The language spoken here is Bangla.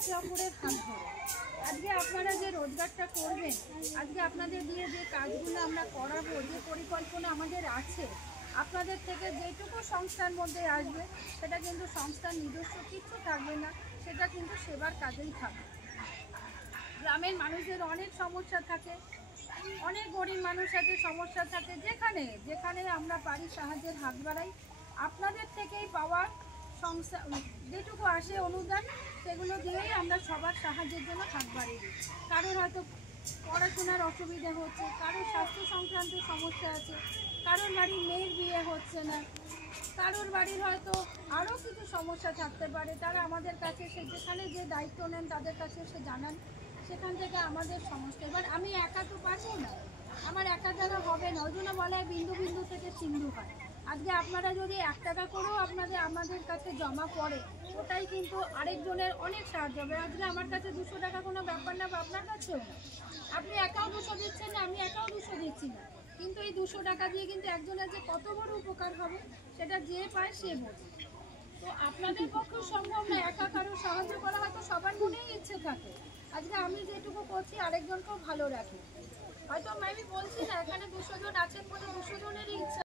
একে অপরের হাত ধরে। আজকে আপনারা যে রোজগারটা করবেন, আজকে আপনাদের দিয়ে যে কাজগুলো আমরা করাবো, যে পরিকল্পনা আমাদের আছে, আপনাদের থেকে যেটুকু সংস্থার মধ্যে আসবে সেটা কিন্তু সংস্থার নিজস্ব কিছু থাকবে না, সেটা কিন্তু সেবার কাজেই থাকবে। গ্রামের মানুষদের অনেক সমস্যা থাকে, অনেক গরিব মানুষ আছে, সমস্যা থাকে, যেখানে যেখানে আমরা পারি সাহায্যের হাত বাড়াই। আপনাদের থেকেই পাওয়া সংস্থা যেটুকু আসে অনুদান, সেগুলো দিয়েই আমরা সবার সাহায্যের জন্য হাত বাড়িয়ে দিই। কারোর হয়তো পড়াশোনার অসুবিধা হচ্ছে, কারোর স্বাস্থ্য সংক্রান্ত সমস্যা আছে, কারোর বাড়ির মেয়ের বিয়ে হচ্ছে না, কারোর বাড়ির হয়তো আরও কিছু সমস্যা থাকতে পারে, তারা আমাদের কাছে সে যেখানে যে দায়িত্ব নেন তাদের কাছে এসে জানান, সেখান থেকে আমাদের সমস্যা। এবার আমি একা তো পারবো না, আমার একা দ্বারা হবে না, ওই জন্য বলে বিন্দু বিন্দু থেকে সিন্ধু হয়। আজকে আপনারা যদি 1 টাকা করেও আমাদের কাছে জমা পড়ে, ওটাই কিন্তু আরেকজনের অনেক সাহায্য হবে। আজকে আমার কাছে 200 টাকা কোনো ব্যাপার না, বা আপনার কাছেও না। আপনি একাও 200 দিচ্ছেন না, আমি একাও 200 দিচ্ছি না, কিন্তু এই 200 টাকা দিয়ে কিন্তু একজনের যে কত বড় উপকার হবে সেটা যে পায় সে বোঝে। তো আপনাদের পক্ষেও সম্ভব না একা কারো সাহায্য করা, হয়তো সবার মনেই ইচ্ছে থাকে আজকে আমি যেটুকু করছি আরেকজনকেও ভালো রাখি। হয়তো আমি বলছি না এখানে 200 জন আছেন বলে 200 জনেরই ইচ্ছা